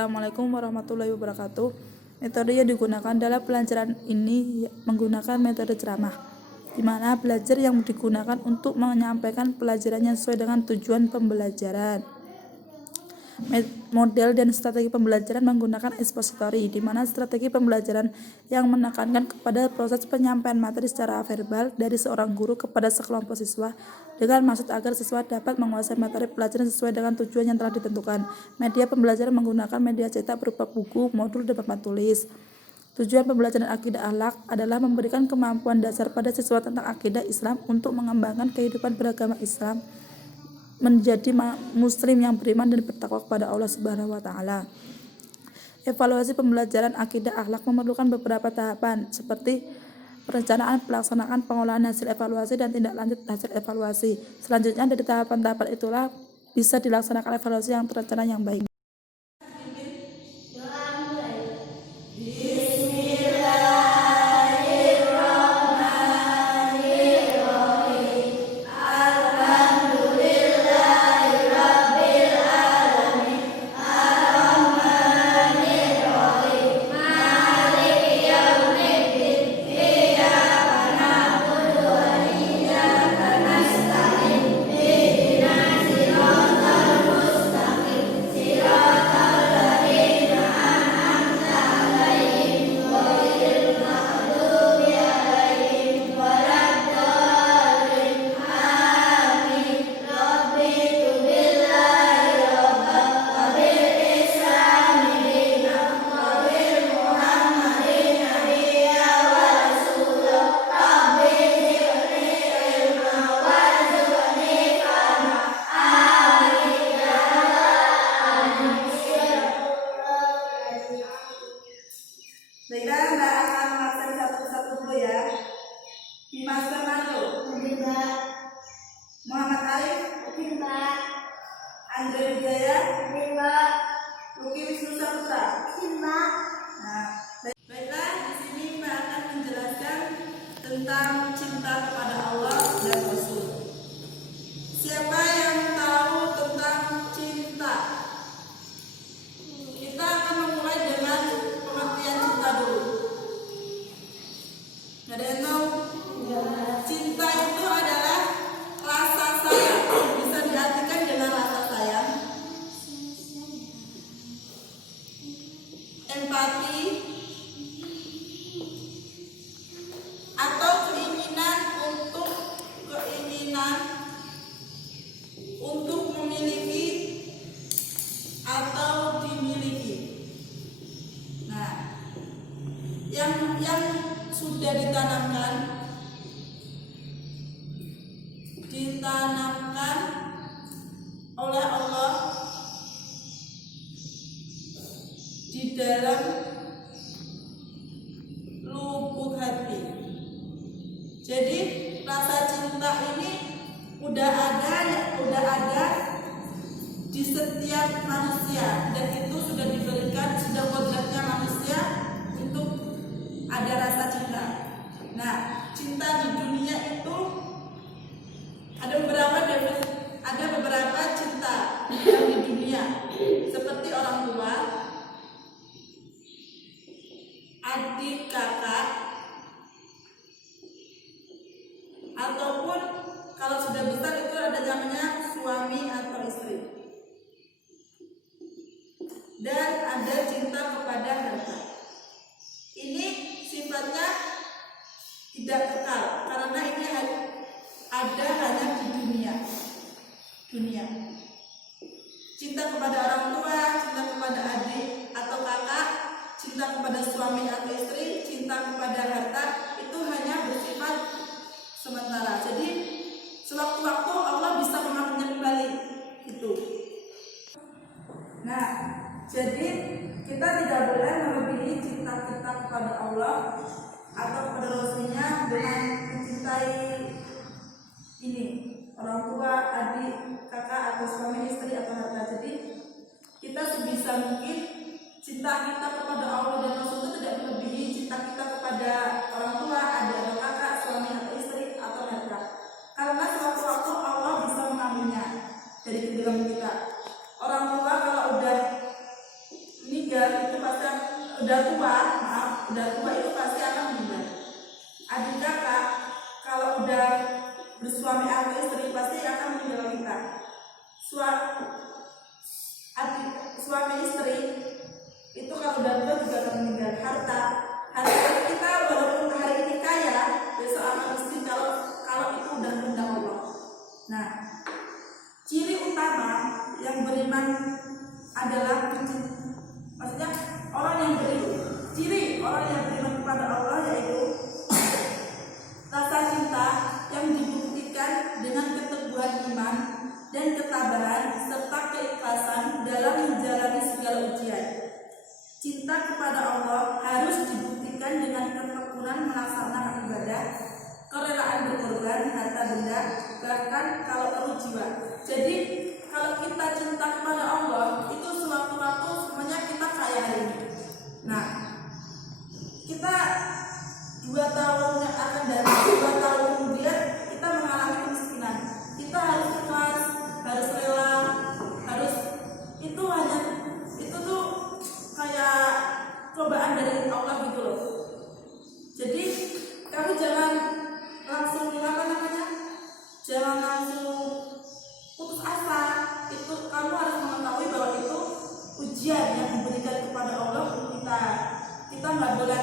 Assalamualaikum warahmatullahi wabarakatuh. Metode yang digunakan dalam pelajaran ini menggunakan metode ceramah, di mana belajar yang digunakan untuk menyampaikan pelajaran yang sesuai dengan tujuan pembelajaran. Model dan strategi pembelajaran menggunakan ekspositori, di mana strategi pembelajaran yang menekankan kepada proses penyampaian materi secara verbal dari seorang guru kepada sekelompok siswa dengan maksud agar siswa dapat menguasai materi pelajaran sesuai dengan tujuan yang telah ditentukan. Media pembelajaran menggunakan media cetak berupa buku, modul, dan papan tulis. Tujuan pembelajaran akidah akhlak adalah memberikan kemampuan dasar pada siswa tentang akidah Islam untuk mengembangkan kehidupan beragama Islam, menjadi muslim yang beriman dan bertakwa kepada Allah Subhanahu wa taala. Evaluasi pembelajaran akidah akhlak memerlukan beberapa tahapan seperti perencanaan, pelaksanaan, pengolahan hasil evaluasi, dan tindak lanjut hasil evaluasi. Selanjutnya dari tahapan-tahapan itulah bisa dilaksanakan evaluasi yang terencana yang baik. Baiklah, Mbak akan melaksanakan satu-satu dulu ya. Dimas Fernando, Mbak. Muhammad Arif, Mbak. Andre Wijaya, Mbak. Luki Wisnu Saputra. Mbak. Nah, baiklah, di sini Mbak akan menjelaskan tentang cinta kepada Allah dan Rasul. Siapa yang tahu tentang cinta? Kita akan memulai dengan pengertian cinta dulu. Ada yang tahu? Cinta itu adalah rasa sayang. Bisa diartikan dengan rasa sayang, empati, atau keinginan untuk memiliki atau dimiliki. Nah, yang sudah ditanamkan oleh Allah di dalam lubuk hati. Jadi rasa cinta ini udah ada di setiap manusia, dan itu sudah diberikan, sudah kodratnya manusia untuk ada rasa cinta. Nah, cinta di dunia itu ada beberapa cinta yang di dunia, seperti orang tua, adik, kakak, ataupun kalau sudah besar itu ada namanya suami atau istri. Dan ada cinta kepada harta. Ini sifatnya tidak kekal, karena ini ada hanya di dunia. Cinta kepada orang tua, cinta kepada adik atau kakak, cinta kepada suami atau istri, cinta kepada harta, itu hanya bersifat sementara. Jadi sewaktu-waktu Allah bisa mengambilnya kembali itu. Nah, jadi kita tidak boleh melebihi cinta kita kepada Allah atau kepada Rasulnya dengan mencintai ini orang tua, adik, kakak, atau suami, istri, atau harta. Jadi kita sebisa mungkin cinta kita kepada Allah dan Rasul itu tidak melebihi cinta kita kepada orang tua, adik, atau kakak, suami, atau istri, atau harta. Karena sewaktu-waktu Allah bisa mengambilnya dari genggaman kita. Orang tua kalau udah ini meninggal itu pasti udah tua itu pasti akan meninggal. Adik kakak kalau udah bersuami atau istri pasti akan meninggal kita. Suami istri itu kalau udah tua juga akan meninggal. Harta kita walaupun hari ini kaya, besok akan miskin kalau itu udah kehendak Allah. Nah, ciri utama yang beriman adalah maksudnya orang yang beriman kepada Allah yaitu rasa cinta yang dibuktikan dengan keteguhan iman dan ketabahan serta keikhlasan dalam menjalani segala ujian. Cinta kepada Allah harus dibuktikan dengan ketekunan melaksanakan ibadah, kerelaan berkorban harta benda, bahkan kalau perlu jiwa. Jadi kalau kita cinta kepada Allah itu sewaktu-waktu semuanya kita kaya hari ini. Nah, kita 2 tahun yang akan datang, 2 tahun kemudian kita mengalami kemiskinan. Kita harus ikhlas, harus rela, itu tuh kayak cobaan dari Allah gitu loh. Jadi kamu jangan langsung jangan langsung putus asa. Itu kamu harus mengetahui bahwa itu ujian yang diberikan kepada Allah untuk kita. Kita nggak boleh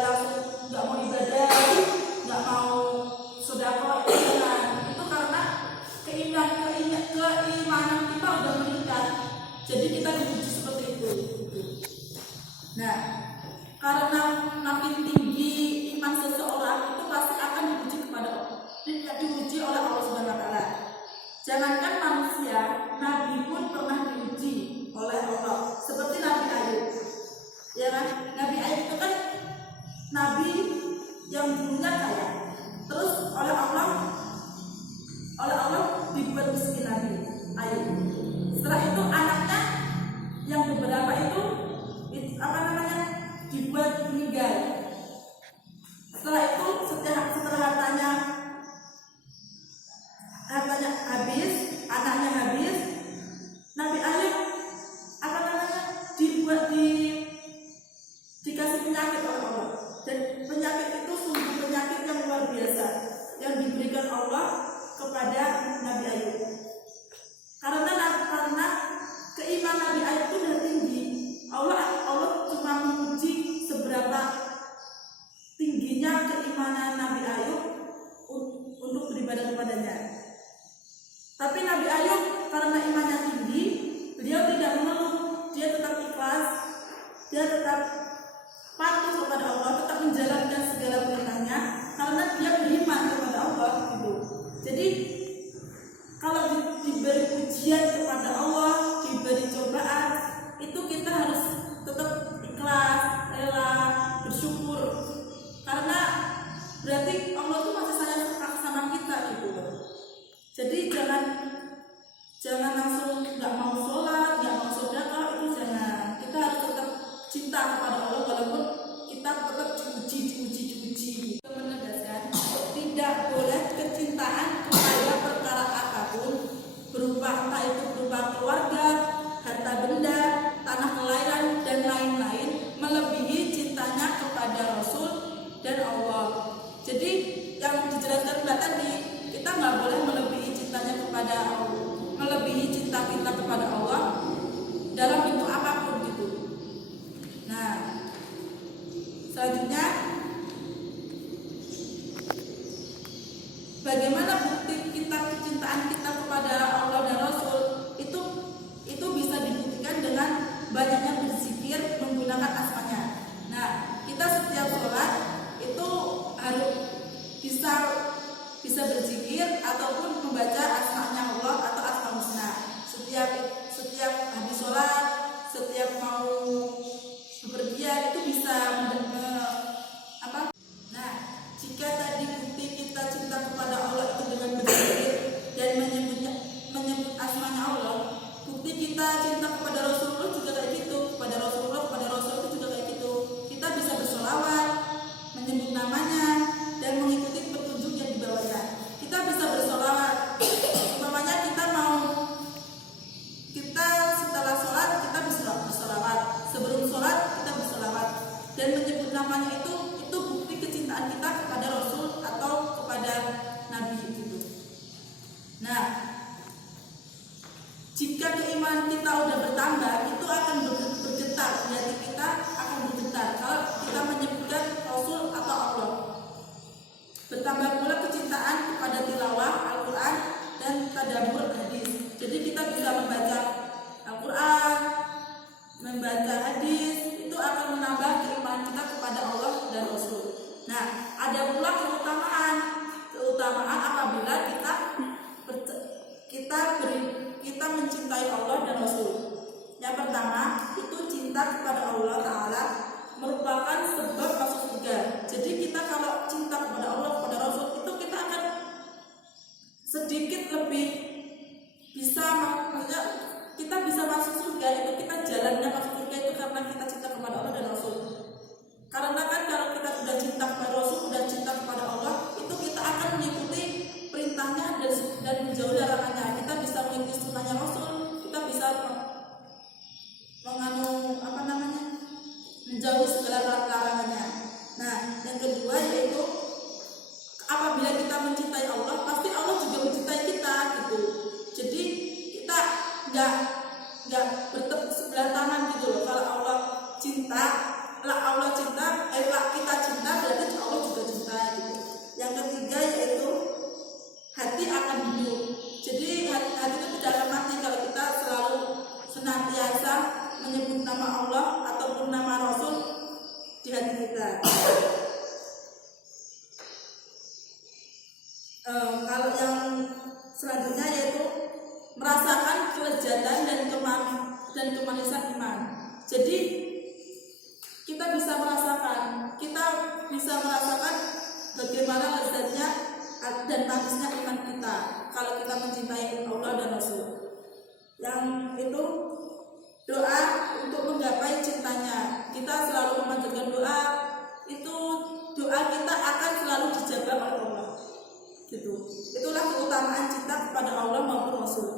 langsung nggak mau ibadah, nggak mau sedekah, itu karena keimanan kita udah meningkat. Jadi kita diuji seperti itu. Nah, karena makin tinggi iman seseorang itu pasti akan diuji kepada Allah, diuji oleh Allah Subhanahu Wa Taala. Jangankan manusia, Nabi pun pernah diuji oleh Allah, seperti Nabi Ayub. Ya kan? Nabi Ayub itu kan nabi yang dulunya kaya, terus oleh Allah dibuat miskin Nabi Ayub. Setelah itu anaknya yang beberapa itu dibuat meninggal. Setelah itu setelah hartanya habis, anaknya habis, Nabi Ayub dikasih penyakit oleh Allah. Dan penyakit itu sungguh penyakit yang luar biasa yang diberikan Allah kepada Nabi Ayub. Karena keimanan Nabi Ayub itu sudah tinggi. Allah cuma menguji seberapa tingginya keimanan Nabi Ayub untuk beribadah kepadanya. Tapi Nabi Ayub karena imannya tinggi, beliau tidak mengeluh, dia tetap ikhlas, dia tetap patuh kepada Allah, tetap menjalankan segala perintahnya karena dia beriman kepada Allah gitu. Jadi kalau diberi ujian kepada Allah, diberi cobaan, itu kita harus tetap ikhlas, rela, bersyukur, karena berarti Allah itu masih sayang sama kita gitu. Jadi jangan langsung nggak mau sholat, nggak mau sedekah, itu jangan. Kita harus tetap cinta kepada Allah walaupun kita tetap diuji. Menegaskan tidak boleh kecintaan kepada perkara apapun berupa entah itu hadis itu akan menambah keimanan kita kepada Allah dan Rasul. Nah, ada pula keutamaan apabila kita mencintai Allah dan Rasul. Yang pertama itu cinta kepada Allah Ta'ala merupakan sebab masuk surga. Jadi kita kalau cinta kepada Allah, kepada Rasul, itu kita akan sedikit lebih bisa, maksudnya kita bisa masuk surga. Itu kita jalannya masuk surga itu karena kita cinta kepada Allah dan Rasul. Karena kan kalau kita sudah cinta kepada Rasul, sudah cinta kepada Allah, itu kita akan mengikuti perintahnya dan menjauhi larangannya. Kita bisa mengikuti sunnahnya Rasul, kita bisa menjauhi segala larangannya. Nah, yang kedua yaitu apabila kita mencintai Allah, pasti Allah juga mencintai kita gitu. Jadi kita nggak bertepuk sebelah tangan gitu loh. Kalau Allah cinta, kita cinta, berarti Allah juga cinta gitu. Yang ketiga yaitu hati akan hidup. Jadi hati itu tidak akan mati kalau kita selalu senantiasa menyebut nama Allah ataupun nama Rasul di hati kita. Kalau yang selanjutnya yaitu merasakan kelezatan dan kemanisan iman. Jadi kita bisa merasakan bagaimana lezatnya dan manisnya iman kita kalau kita mencintai Allah dan Rasul. Yang itu doa untuk menggapai cintanya. Kita selalu memanjatkan doa, itu doa kita akan selalu dijabah oleh Allah. Gitu. Itulah keutamaan cinta kepada Allah maupun Rasul.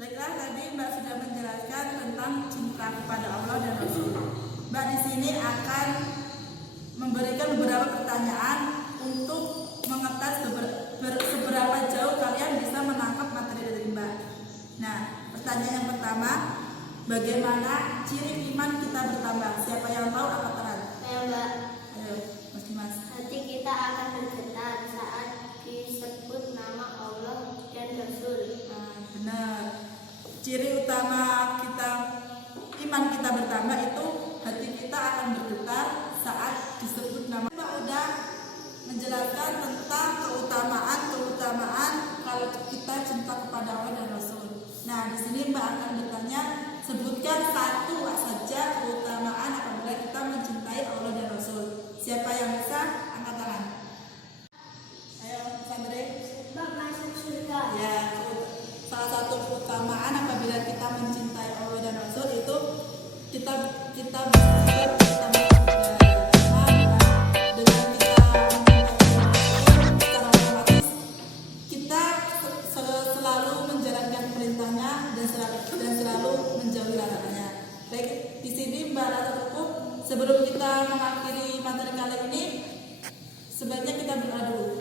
Baiklah, tadi Mbak sudah menjelaskan tentang cinta kepada Allah dan Rasul. Mbak di sini akan memberikan beberapa pertanyaan untuk mengetes seberapa jauh kalian bisa menangkap materi dari Mbak. Nah, pertanyaan yang pertama, bagaimana ciri iman kita bertambah? Siapa yang tahu apa terang? Saya Mbak. Ayo, Mas Dimas. Hati kita akan bergetar saat disebut nama Allah dan Rasul. Benar. Ciri utama iman kita bertambah itu hati kita akan bergetar saat disebut nama. Mbak udah menjelaskan tentang keutamaan kalau kita cinta kepada Allah dan Rasul. Nah, di sini Mbak akan bertanya, sebutkan satu saja keutamaan apabila kita mencintai Allah dan Rasul. Siapa yang bisa angkat tangan? Ayo, Sandre. Sebab masuk surga. Ya, salah satu keutamaan apabila kita mencintai Allah dan Rasul itu kita bisa masuk surga. Dengan kita secara otomatis kita selalu menjalankan perintahnya dan selalu menjauhi larangannya. Baik, di sini Mbak Rata cukup. Sebelum kita mengakhiri materi kali ini, sebaiknya kita berdoa dulu.